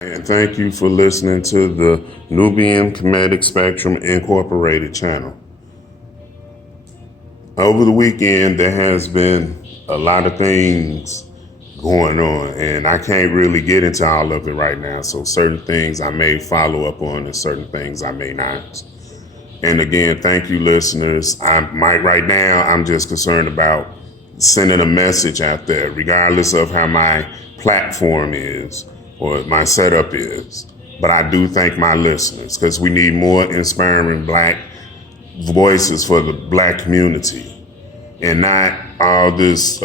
And thank you for listening to the Nubian Comedic Spectrum Incorporated channel. Over the weekend, there has been a lot of things going on, and I can't really get into all of it right now. So certain things I may follow up on and certain things I may not. And again, thank you, listeners. Right now, I'm just concerned about sending a message out there, regardless of how my platform is or my setup is. But I do thank my listeners because we need more inspiring Black voices for the Black community and not all this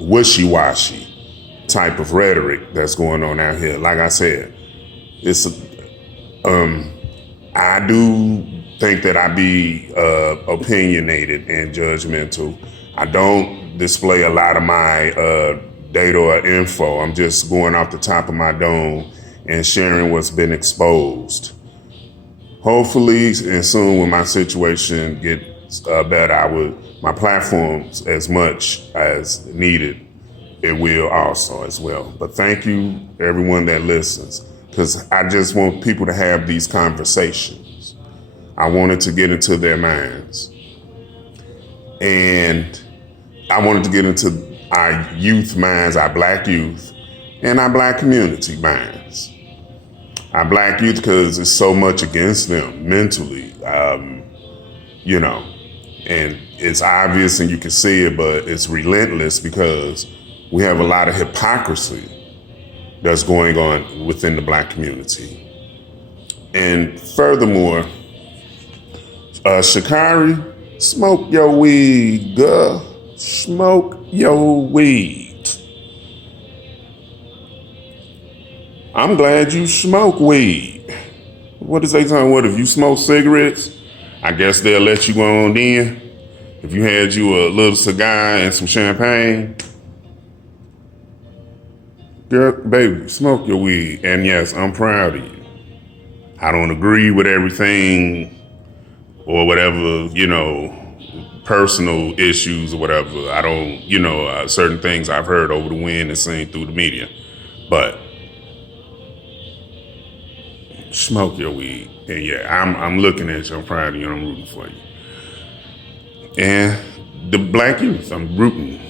wishy-washy type of rhetoric that's going on out here. Like I said, it's I do think that I be opinionated and judgmental. I don't display a lot of my data or info. I'm just going off the top of my dome and sharing what's been exposed. Hopefully, and soon when my situation gets better, my platforms as much as needed, it will also as well. But thank you, everyone that listens, because I just want people to have these conversations. I wanted to get into their minds. And I wanted to get into our youth minds, our Black youth, and our Black community minds. Our Black youth, because it's so much against them mentally, and it's obvious and you can see it, but it's relentless because we have a lot of hypocrisy that's going on within the Black community. And furthermore, Shakari, smoke your weed, girl. Smoke your weed. I'm glad you smoke weed. What is they talking? What if you smoke cigarettes? I guess they'll let you go on in. If you had you a little cigar and some champagne, girl, baby, smoke your weed. And yes, I'm proud of you. I don't agree with everything or whatever, personal issues or whatever. I don't, certain things I've heard over the wind and seen through the media. But smoke your weed. And yeah, I'm looking at you. I'm proud of you. I'm rooting for you. And the Black youth, I'm rooting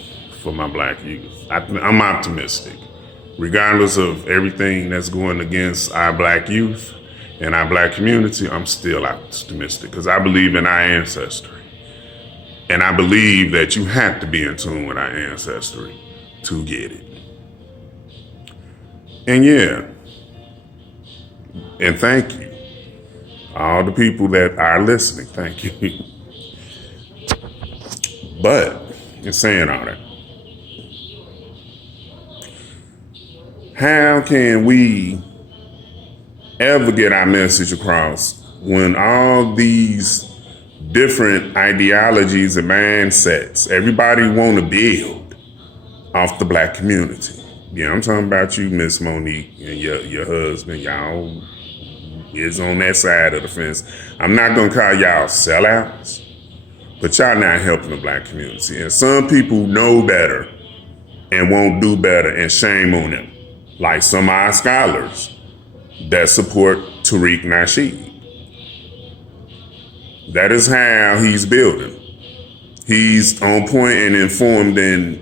for my Black youth. I'm optimistic. Regardless of everything that's going against our Black youth and our Black community, I'm still optimistic because I believe in our ancestry. And I believe that you have to be in tune with our ancestry to get it. And yeah, and thank you. All the people that are listening, thank you. But in saying all that, how can we ever get our message across when all these different ideologies and mindsets, everybody want to build off the Black community? Yeah, I'm talking about you, Miss Monique, and your husband. Y'all is on that side of the fence. I'm not going to call y'all sellouts, but y'all not helping the Black community. And some people know better and won't do better, and shame on them. Like some of our scholars that support Tariq Nasheed. That is how he's building. He's on point and informed, and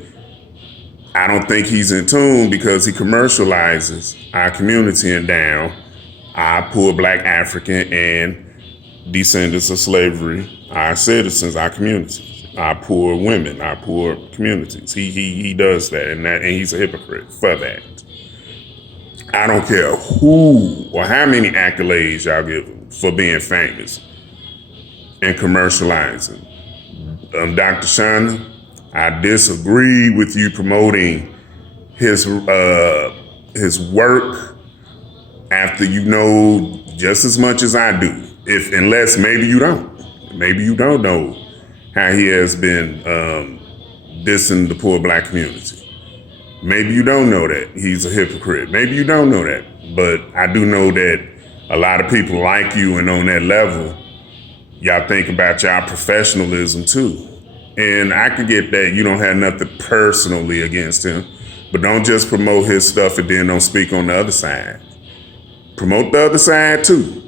I don't think he's in tune because he commercializes our community and down our poor Black African and descendants of slavery, our citizens, our communities, our poor women, our poor communities. He does that, and he's a hypocrite for that. I don't care who or how many accolades y'all give him for being famous and commercializing. Dr. Shana, I disagree with you promoting his work after you know just as much as I do. Unless maybe you don't. Maybe you don't know how he has been dissing the poor Black community. Maybe you don't know that he's a hypocrite. Maybe you don't know that. But I do know that a lot of people like you and on that level, y'all think about y'all professionalism too. And I could get that you don't have nothing personally against him, but don't just promote his stuff and then don't speak on the other side. promote the other side too.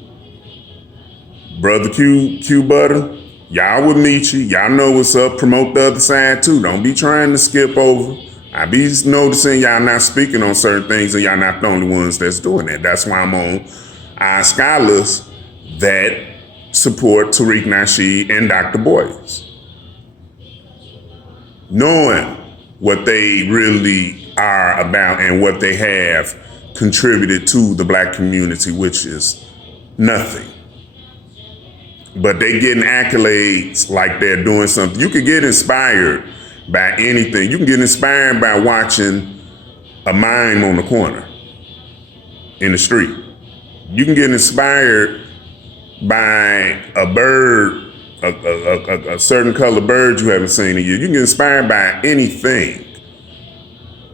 Brother Q Butter, y'all with Michi, y'all know what's up. Promote the other side too. Don't be trying to skip over. I be noticing y'all not speaking on certain things, and y'all not the only ones that's doing that. That's why I'm on our scholars that support Tariq Nasheed and Dr. Boyce, knowing what they really are about and what they have contributed to the black community, which is nothing. But they getting accolades like they're doing something. You can get inspired by anything. You can get inspired by watching a mime on the corner in the street. You can get inspired by a bird, a certain color bird you haven't seen in a year. You can get inspired by anything.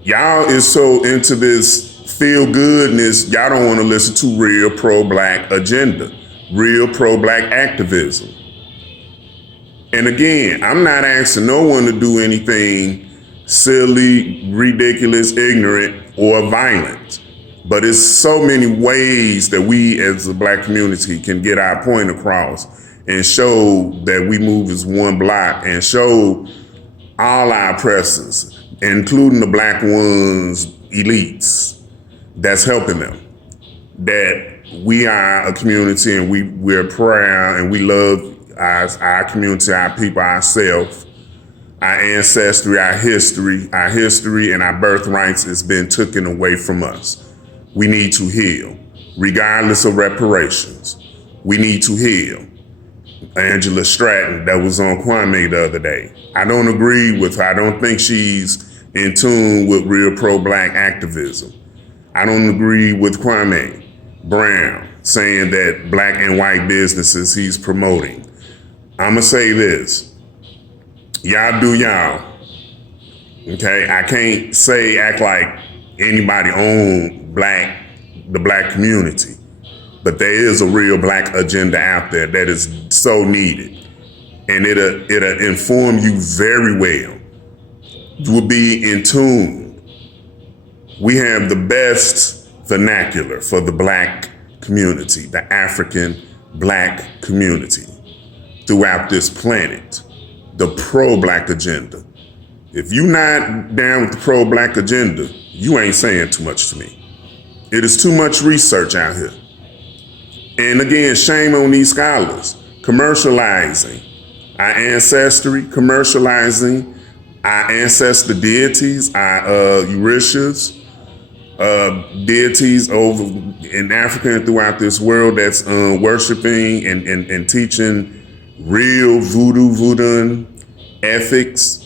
Y'all is so into this feel goodness, y'all don't want to listen to real pro-black agenda, real pro-black activism. And again, I'm not asking no one to do anything silly, ridiculous, ignorant, or violent. But it's so many ways that we as the black community can get our point across and show that we move as one block and show all our oppressors, including the black ones, elites, that's helping them, that we are a community and we're proud and we love our community, our people, ourselves, our ancestry, our history and our birthrights has been taken away from us. We need to heal, regardless of reparations. We need to heal. Angela Stratton, that was on Kwame the other day. I don't agree with her. I don't think she's in tune with real pro-black activism. I don't agree with Kwame Brown saying that black and white businesses he's promoting. I'ma say this. Y'all do y'all. Okay? I can't act like anybody own the black community. But there is a real black agenda out there that is so needed. And it'll inform you very well. You will be in tune. We have the best vernacular for the black community, the African black community throughout this planet, the pro-black agenda. If you're not down with the pro-black agenda, you ain't saying too much to me. It is too much research out here. And again, shame on these scholars, commercializing our ancestry, commercializing our ancestor deities, our Orishas, deities over in Africa and throughout this world that's worshiping and teaching real voodoo ethics.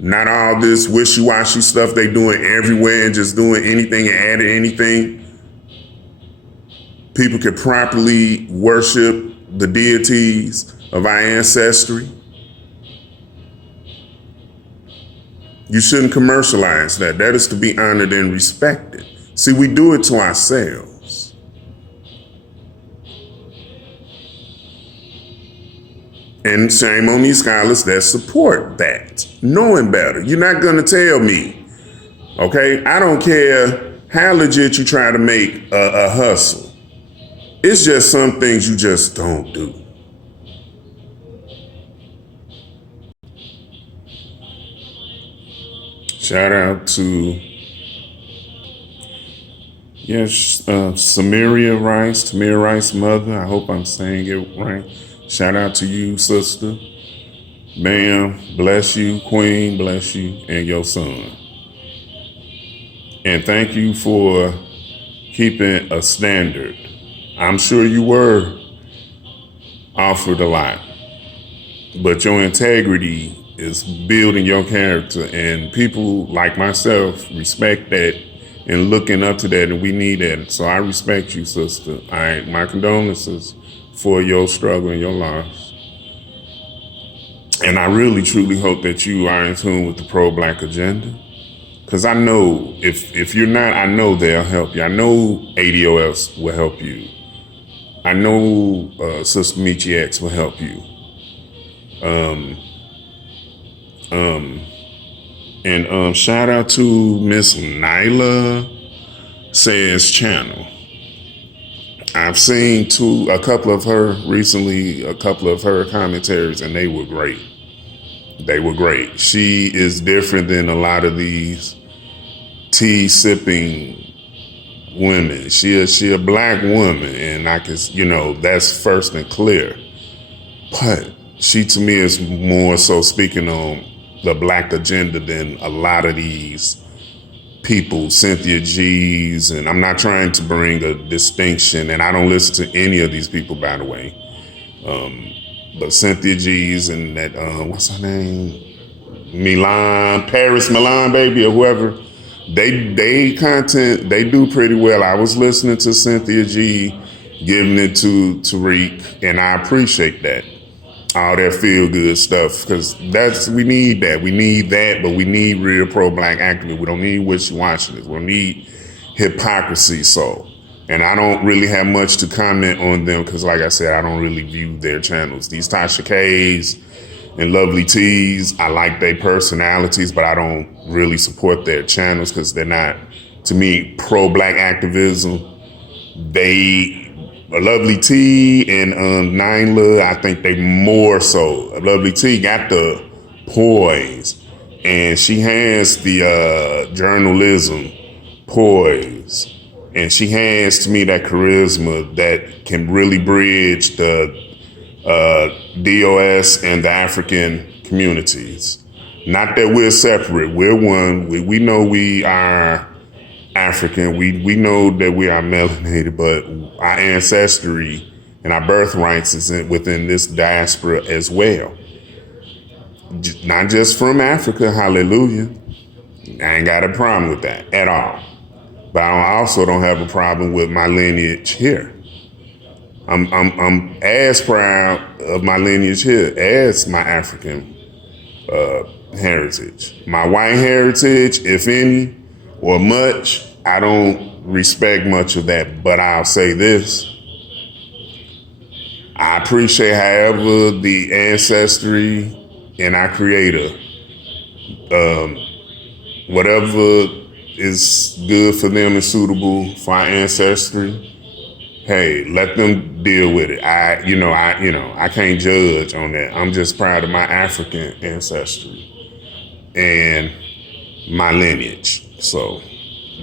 Not all this wishy-washy stuff they doing everywhere and just doing anything and adding anything. People can properly worship the deities of our ancestry. You shouldn't commercialize that. That is to be honored and respected. See, we do it to ourselves. And shame on these scholars that support that, knowing better. You're not gonna tell me, okay? I don't care how legit you try to make a hustle. It's just some things you just don't do. Shout out to, Tamira Rice mother. I hope I'm saying it right. Shout out to you, sister. Bam, bless you, queen, bless you, and your son. And thank you for keeping a standard. I'm sure you were offered a lot, but your integrity is building your character, and people like myself respect that and looking up to that, and we need that. So I respect you, sister. My condolences for your struggle and your loss. And I really, truly hope that you are in tune with the pro-black agenda. Because I know if you're not, I know they'll help you. I know ADOS will help you. I know Sister Michi X will help you. And shout out to Miss Nyla Says channel. I've seen a couple of her commentaries, and they were great. They were great. She is different than a lot of these tea sipping women. She a black woman, and I can, that's first and clear. But she, to me, is more so speaking on the black agenda than a lot of these people, Cynthia G's, and I'm not trying to bring a distinction, and I don't listen to any of these people, by the way. But Cynthia G's and that, what's her name? Paris Milan, baby, or whoever. They content, they do pretty well. I was listening to Cynthia G giving it to Tariq, and I appreciate that. All that feel good stuff, because we need that. We need that, but we need real pro-black activists. We don't need wishy-washiness. We don't need hypocrisy. And I don't really have much to comment on them because, like I said, I don't really view their channels. These Tasha K's and Lovely T's, I like their personalities, but I don't really support their channels because they're not, to me, pro-black activism. Lovely T and Nyla, I think they more so. Lovely T got the poise, and she has the journalism poise, and she has, to me, that charisma that can really bridge the DOS and the African communities. Not that we're separate, we're one. We know we are African. We know that we are melanated, but our ancestry and our birthrights is within this diaspora as well. Not just from Africa, hallelujah. I ain't got a problem with that at all. But I also don't have a problem with my lineage here. I'm as proud of my lineage here as my African heritage. My white heritage, if any, or much, I don't respect much of that, but I'll say this. I appreciate however the ancestry and our creator, whatever is good for them and suitable for our ancestry, hey, let them deal with it. I can't judge on that. I'm just proud of my African ancestry and my lineage. So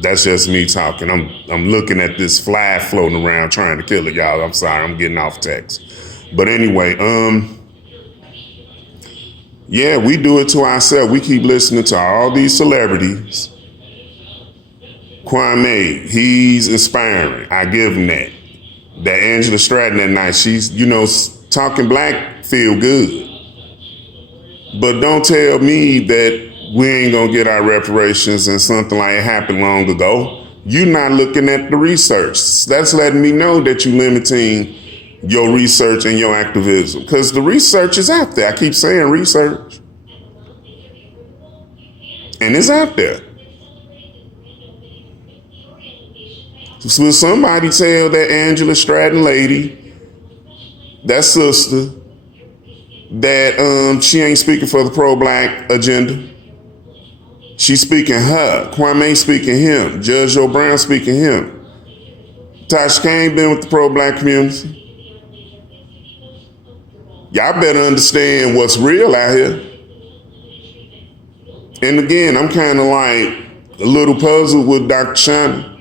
that's just me talking. I'm looking at this fly floating around trying to kill it, y'all. I'm sorry, I'm getting off text. But anyway, yeah, we do it to ourselves. We keep listening to all these celebrities. Kwame, he's inspiring. I give him that. That Angela Stratton that night, she's, talking black feel good. But don't tell me that we ain't gonna get our reparations and something like it happened long ago. You're not looking at the research. That's letting me know that you're limiting your research and your activism, because the research is out there. I keep saying research, and it's out there. So will somebody tell that Angela Stratton lady, that sister, that she ain't speaking for the pro-black agenda? She's speaking her. Kwame speaking him. Judge Joe Brown speaking him. Tasha Kane been with the pro-black community. Y'all better understand what's real out here. And again, I'm kind of like a little puzzled with Dr. Shana.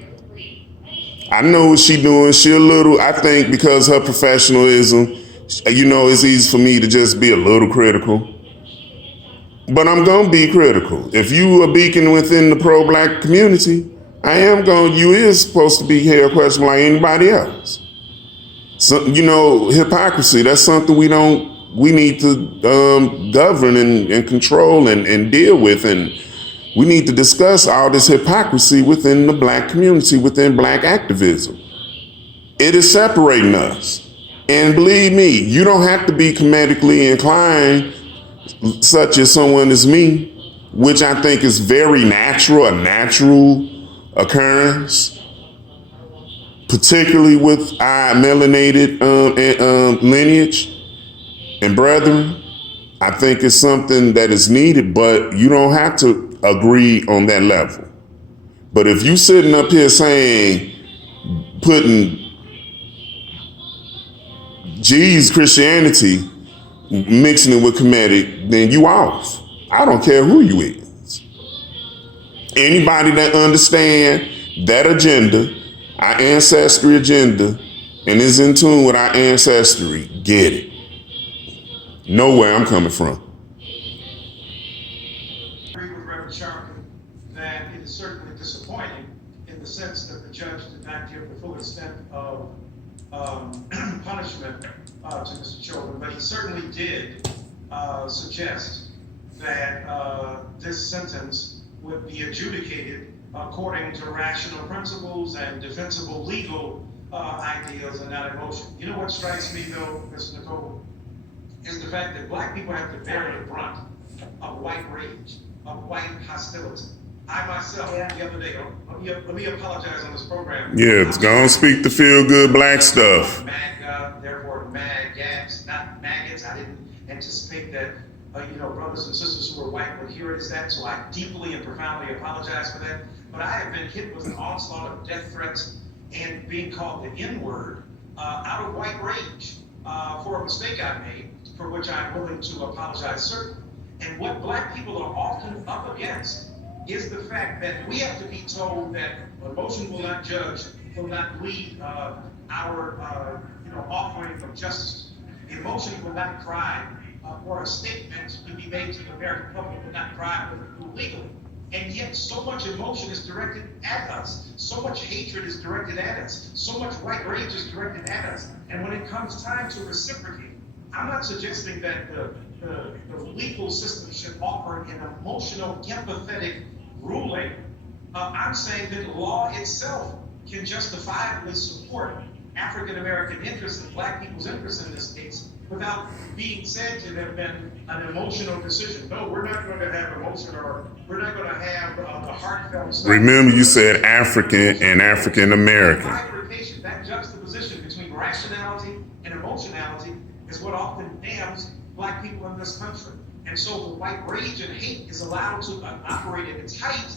I know what she doing. She a little, I think because her professionalism, it's easy for me to just be a little critical. But I'm going to be critical. If you a beacon within the pro-black community, you is supposed to be held questionable like anybody else. So, hypocrisy, that's something we need to govern and control and deal with. And we need to discuss all this hypocrisy within the black community, within black activism. It is separating us. And believe me, you don't have to be comedically inclined, such as someone as me, which I think is very natural, a natural occurrence, particularly with our melanated lineage and brethren. I think it's something that is needed, but you don't have to agree on that level. But if you sitting up here saying, putting G's Christianity, mixing it with Kemetic, then you off. I don't care who you is. Anybody that understand that agenda, our ancestry agenda, and is in tune with our ancestry, get it. Know where I'm coming from. I agree with Reverend Sharkey that it is certainly disappointing in the sense that the judge did not give the full extent of punishment to Mr. Children, but he certainly did suggest that this sentence would be adjudicated according to rational principles and defensible legal ideas and not emotion. You know what strikes me though, Mr. Nicole, is the fact that black people have to bear the brunt of white rage, of white hostility. I myself, the other day, let me apologize on this program. Yeah, it's gonna speak the feel good black stuff. MAGA, therefore MAGAs, not maggots. I didn't anticipate that, brothers and sisters who are white would hear it as that, so I deeply and profoundly apologize for that. But I have been hit with an onslaught of death threats and being called the N-word out of white rage for a mistake I made, for which I'm willing to apologize certainly. And what black people are often up against is the fact that we have to be told that emotion will not judge, will not lead our offering of justice. Emotion will not cry, or a statement to be made to the American public will not cry legally. And yet so much emotion is directed at us. So much hatred is directed at us. So much white rage is directed at us. And when it comes time to reciprocate, I'm not suggesting that the legal system should offer an emotional, empathetic ruling. I'm saying that law itself can justifiably support African American interests and black people's interests in this case without being said to have been an emotional decision. No, we're not going to have emotion, or we're not going to have the heartfelt stuff. Remember, you said African and African American. Bifurcation, that juxtaposition between rationality and emotionality is what often damns black people in this country. And so the white rage and hate is allowed to operate at its height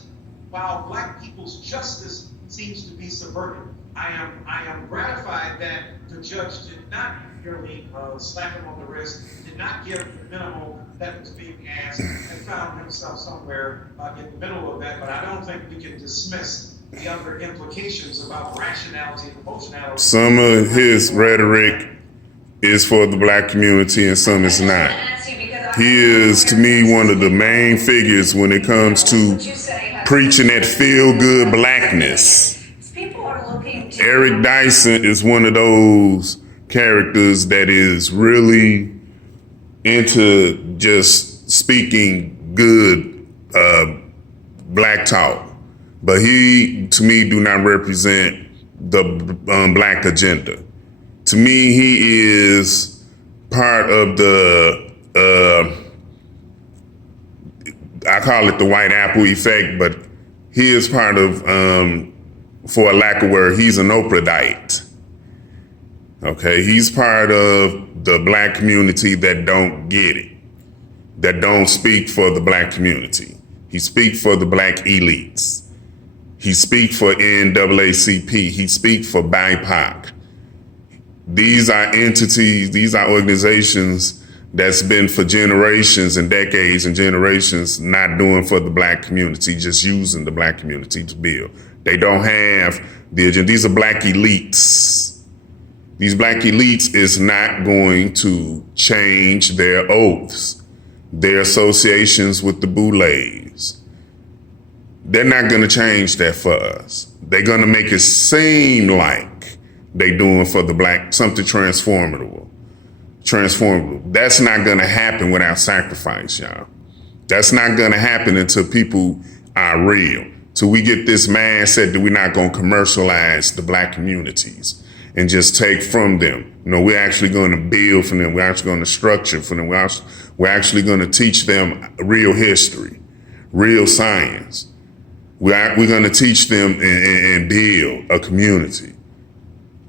while black people's justice seems to be subverted. I am gratified that the judge did not merely slap him on the wrist, did not give the minimal that was being asked, and found himself somewhere in the middle of that. But I don't think we can dismiss the other implications about rationality and emotionality. Some of his rhetoric is for the black community and some is not. He is, to me, one of the main figures when it comes to preaching that feel-good blackness. Eric Dyson is one of those characters that is really into just speaking good black talk. But he, to me, do not represent the black agenda. To me, he is part of the, I call it the white apple effect, but he is part of, for a lack of word, he's an Oprahite. Okay, he's part of the black community that don't get it, that don't speak for the black community. He speaks for the black elites. He speaks for NAACP. He speaks for BIPOC. These are entities, these are organizations that's been for generations and decades and generations not doing for the black community, just using the black community to build. They don't have the agenda. These are black elites. These black elites is not going to change their oaths, their associations with the Boulets. They're not going to change that for us. They're going to make it seem like they doing for the black something transformative. That's not going to happen without sacrifice, y'all. That's not going to happen until people are real. Till we get this mindset that we're not going to commercialize the black communities and just take from them. No, we're actually going to build for them. We're actually going to structure for them. We're actually going to teach them real history, real science. We're going to teach them and build a community.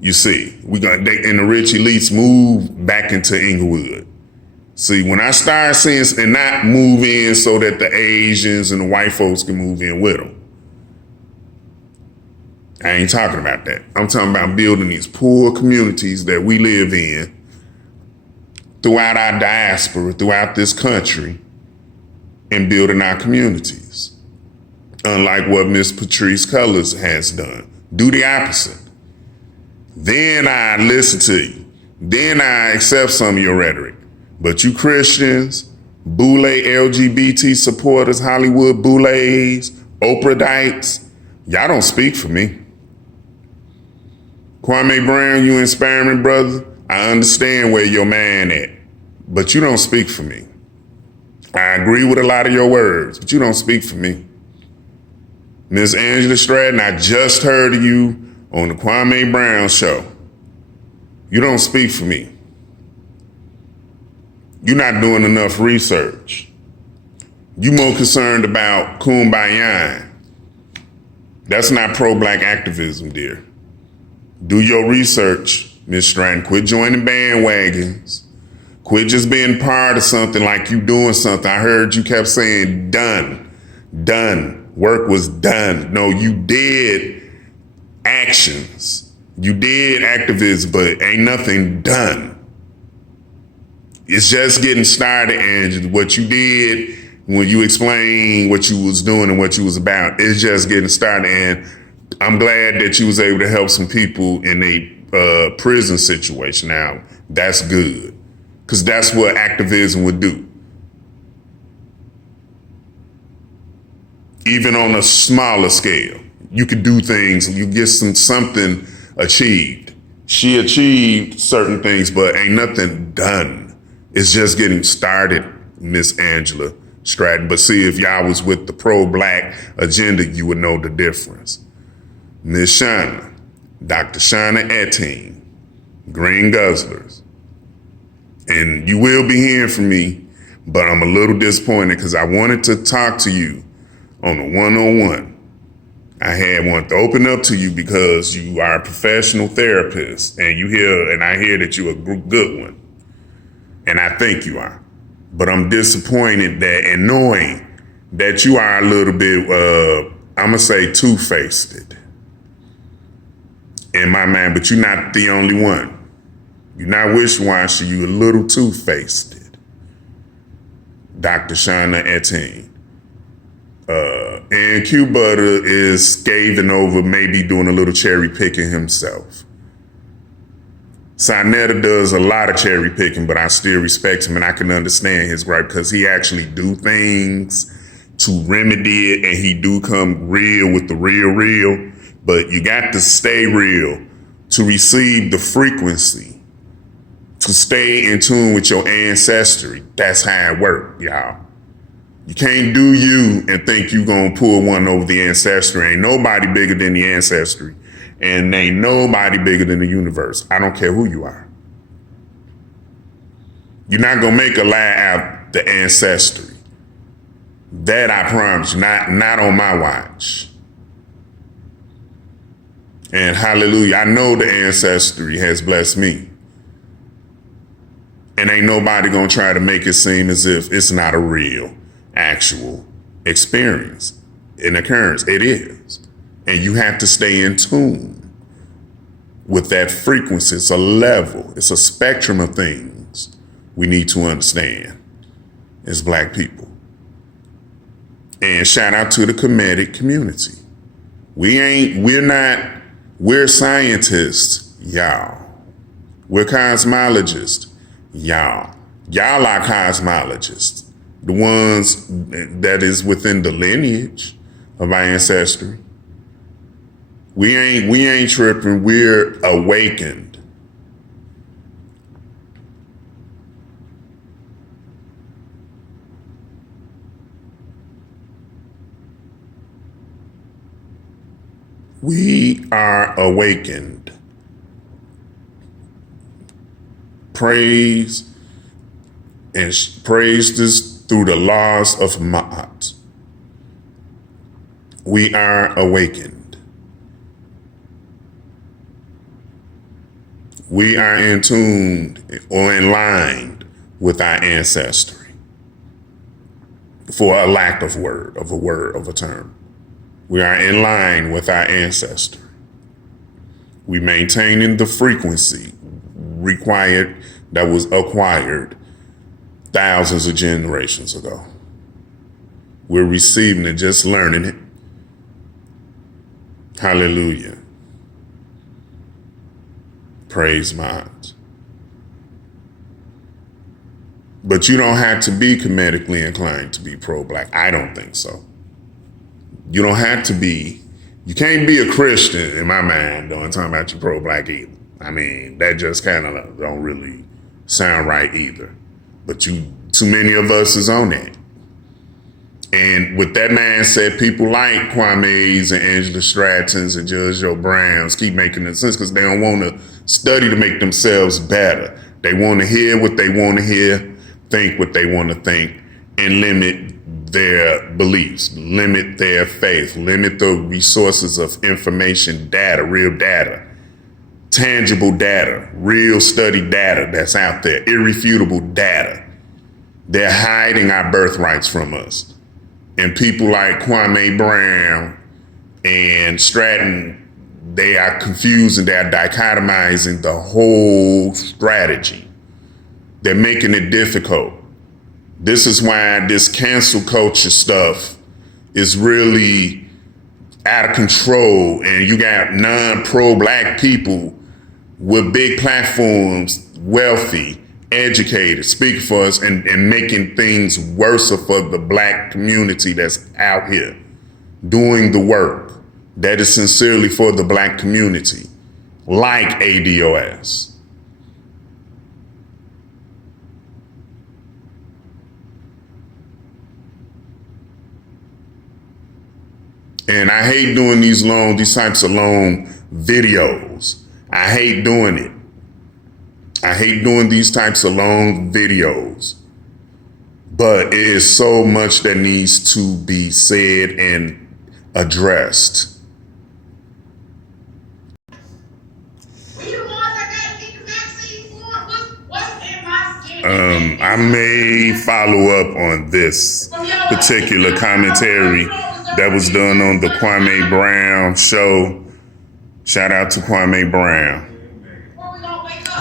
You see, and the rich elites move back into Inglewood. See, when I start seeing, and not move in so that the Asians and the white folks can move in with them. I ain't talking about that. I'm talking about building these poor communities that we live in throughout our diaspora, throughout this country, and building our communities. Unlike what Miss Patrice Cullors has done. Do the opposite. Then I listen to you. Then I accept some of your rhetoric. But you Christians, Boule LGBT supporters, Hollywood Boulets, Oprahdites, y'all don't speak for me. Kwame Brown, you inspiring brother. I understand where your man at, but you don't speak for me. I agree with a lot of your words, but you don't speak for me. Miss Angela Stratton, I just heard of you on the Kwame Brown show. You don't speak for me. You're not doing enough research. You more concerned about kumbaya. That's not pro-black activism, dear. Do your research, Miss Stratton. Quit joining bandwagons. Quit just being part of something like you doing something. I heard you kept saying done, done. Work was done. No, you did actions. You did activism, but ain't nothing done. It's just getting started, and what you did when you explained what you was doing and what you was about, it's just getting started. And I'm glad that you was able to help some people in a prison situation. Now, that's good, because that's what activism would do. Even on a smaller scale, you could do things, you get something achieved. She achieved certain things, but ain't nothing done. It's just getting started, Miss Angela Stratton. But see, if y'all was with the pro-black agenda, you would know the difference. Miss Shauna, Dr. Shauna Etting, Green Guzzlers. And you will be hearing from me, but I'm a little disappointed because I wanted to talk to you on a one-on-one. I wanted to open up to you because you are a professional therapist, and I hear that you're a good one. And I think you are. But I'm disappointed and knowing that you are a little bit, I'm going to say two-faced in my mind, but you're not the only one. You're not wishy-washy, you're a little two-faced. Dr. Shauna Etting. And Q Butter is scathing over maybe doing a little cherry picking himself. Sinetta does a lot of cherry picking, but I still respect him and I can understand his gripe because he actually do things to remedy it and he do come real with the real. But you got to stay real to receive the frequency, to stay in tune with your ancestry. That's how it works, y'all. You can't do you and think you gonna pull one over the ancestry. Ain't nobody bigger than the ancestry. And ain't nobody bigger than the universe. I don't care who you are. You're not gonna make a lie out the ancestry. That I promise you, not on my watch. And hallelujah, I know the ancestry has blessed me. And ain't nobody gonna try to make it seem as if it's not a real, actual experience, an occurrence. It is. And you have to stay in tune with that frequency. It's a level, it's a spectrum of things we need to understand as Black people. And shout out to the Kemetic community. We're scientists, y'all. We're cosmologists, y'all. Y'all are cosmologists. The ones that is within the lineage of our ancestry. We ain't tripping. We're awakened. We are awakened. Praise this through the laws of Ma'at. We are awakened. We are in tune or in line with our ancestry. For a lack of a term. We are in line with our ancestry. We maintaining the frequency required that was acquired thousands of generations ago. We're receiving it, just learning it. Hallelujah. Praise God. But you don't have to be comedically inclined to be pro-black. I don't think so. You don't have to be. You can't be a Christian, in my mind, don't talk about you pro-black either. I mean, that just kind of don't really sound right either. But too many of us is on that. And with that mindset, people like Kwame's and Angela Stratton's and Judge Joe Brown's keep making it sense because they don't want to study to make themselves better. They want to hear what they want to hear, think what they want to think, and limit their beliefs, limit their faith, limit the resources of information, data, real data, tangible data, real study data that's out there, irrefutable data. They're hiding our birthrights from us. And people like Kwame Brown and Stratton, they are confusing, they're dichotomizing the whole strategy. They're making it difficult. This is why this cancel culture stuff is really out of control. And you got non-pro-black people with big platforms, wealthy, educated, speak for us and making things worse for the black community that's out here doing the work that is sincerely for the black community, like ADOS. And I hate doing these types of long videos. I hate doing it. I hate doing these types of long videos, but it is so much that needs to be said and addressed. I may follow up on this particular commentary that was done on the Kwame Brown show. Shout out to Kwame Brown.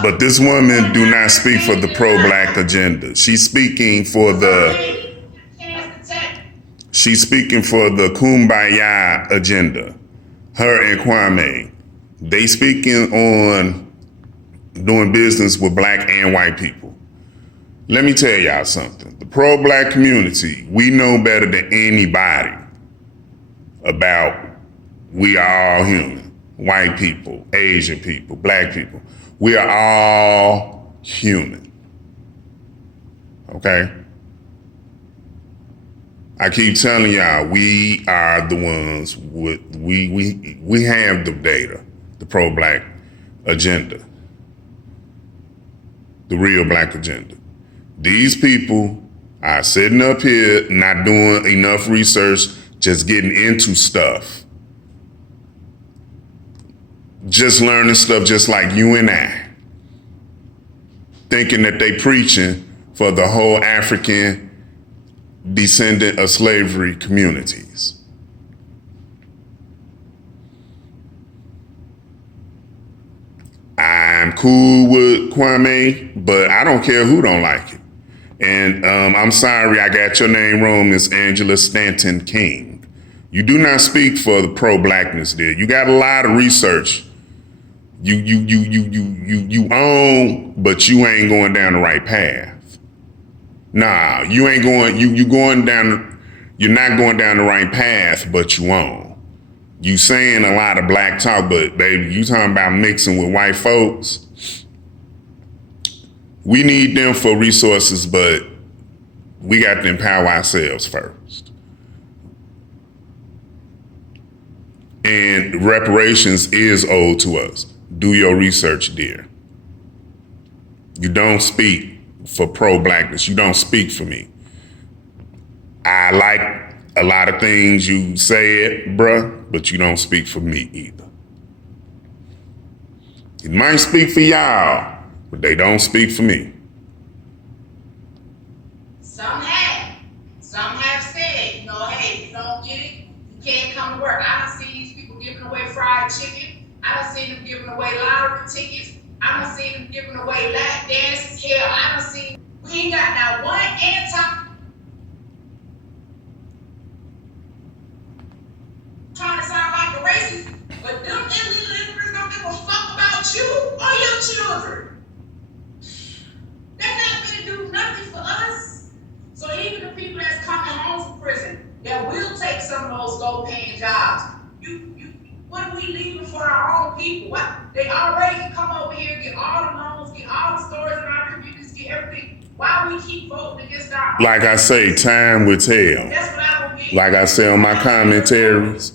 But this woman do not speak for the pro-black agenda. She's speaking for the Kumbaya agenda. Her and Kwame. They speaking on doing business with black and white people. Let me tell y'all something. The pro-black community, we know better than anybody about we are all human. White people, Asian people, black people. We are all human. Okay? I keep telling y'all, we are the ones with we have the data, the pro-black agenda, the real black agenda. These people are sitting up here not doing enough research, just getting into stuff. Just learning stuff just like you and I. Thinking that they preaching for the whole African descendant of slavery communities. I'm cool with Kwame, but I don't care who don't like it. And I'm sorry, I got your name wrong, Miss Angela Staton King. You do not speak for the pro-blackness there. You got a lot of research. You own, but you ain't going down the right path. Nah, you ain't going, you're not going down the right path, but you own. You saying a lot of black talk, but baby, you talking about mixing with white folks. We need them for resources, but we got to empower ourselves first. And reparations is owed to us. Do your research, dear. You don't speak for pro-blackness. You don't speak for me. I like a lot of things you said, bruh, but you don't speak for me either. It might speak for y'all, but they don't speak for me. Some have said, hey, if you don't get it, you can't come to work. I done seen these people giving away fried chicken. I I done seen them giving away lottery tickets. I done seen them giving away lap dances. Hell, I done seen, we ain't got not one trying to sound like a racist, but them illegal immigrants don't give a fuck about you or your children. They're not gonna do nothing for us. So even the people that's coming home from prison, that will take some of those low-paying jobs. What are we leaving for our own people? What? They already can come over here, get all the loans, get all the stores in our communities, get everything. Why we keep voting against our own? Like I say, time will tell. That's what I don't get. Like I say on my commentaries,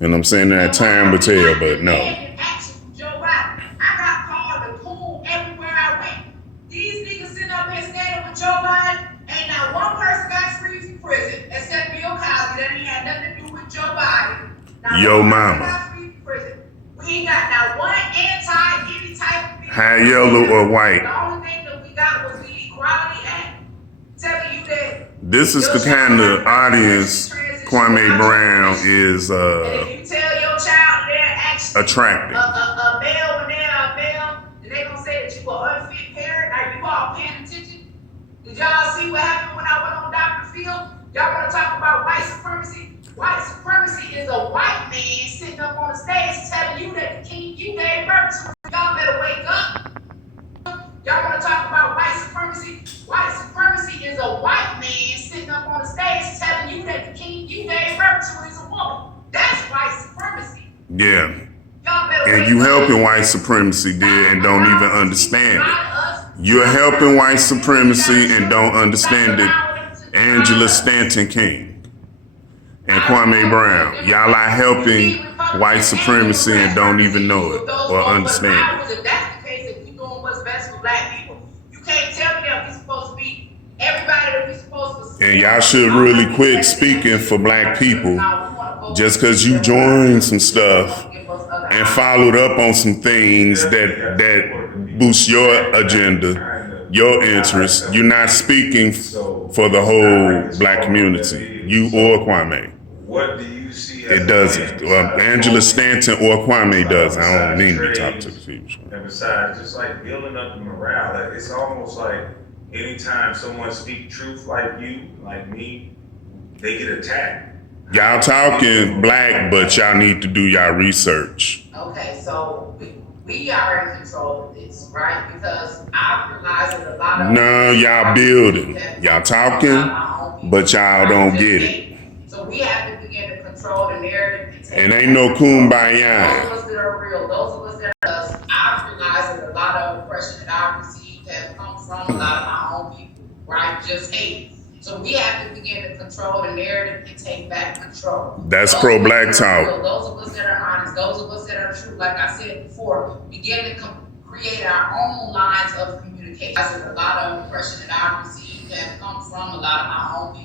and I'm saying that time will tell, but no. I got called a coon everywhere I went. These niggas sitting up here standing with Joe Biden, ain't not one person got free from prison except Bill Cosby. That ain't had nothing to do with Joe Biden. Now, Yo, one person mama. got free from prison. We ain't got not one any type of High yellow or white. The only thing that we got was the Equality Act telling you that This is the kind of audience Kwame Brown is if you tell your child they're actually attracting. a male when they're a male, then they gonna say that you an unfit parent. Are you all paying attention? Did y'all see what happened when I went on Dr. Phil? Y'all wanna talk about white supremacy? White supremacy is a white man sitting up on the stage telling you that the king you gave birth to. Y'all better wake up. Y'all wanna talk about white supremacy? White supremacy is a white man sitting up on the stage telling you that the king you gave birth to is a woman. That's white supremacy. Yeah. Y'all better And wake you up. helping white supremacy there and don't even understand it. You're helping white supremacy and don't understand it. Angela Stanton King and Kwame Brown. Y'all are helping white supremacy and don't even know it or understand it. If that's the case, if we doing what's best for black people, you can't tell me that we supposed to be everybody that we supposed to. And y'all should really quit speaking for black people just because you joined some stuff and followed up on some things that boost your agenda, your interests. You're not speaking for the whole black community, you or Kwame. What do you see? It doesn't. Angela Stanton or Kwame does. I don't mean to be talking to the people. And besides, just like building up the morale, like it's almost like anytime someone speaks truth like you, like me, they get attacked. Y'all talking black, but y'all need to do y'all research. Okay, so we are in control of this, right? Because I realize that a lot of No, y'all building. Y'all talking, but y'all don't get it. So we have to begin to control the narrative. And ain't no kumbaya. Those of us that are real, those of us that are us, I realize that a lot of oppression that I've received has come from a lot of my own people, right? Just hate. So we have to begin to control the narrative and take back control. That's pro-black talk. Those of us that are honest, those of us that are true, like I said before, begin to create our own lines of communication. I said a lot of oppression that I've received has come from a lot of my own people.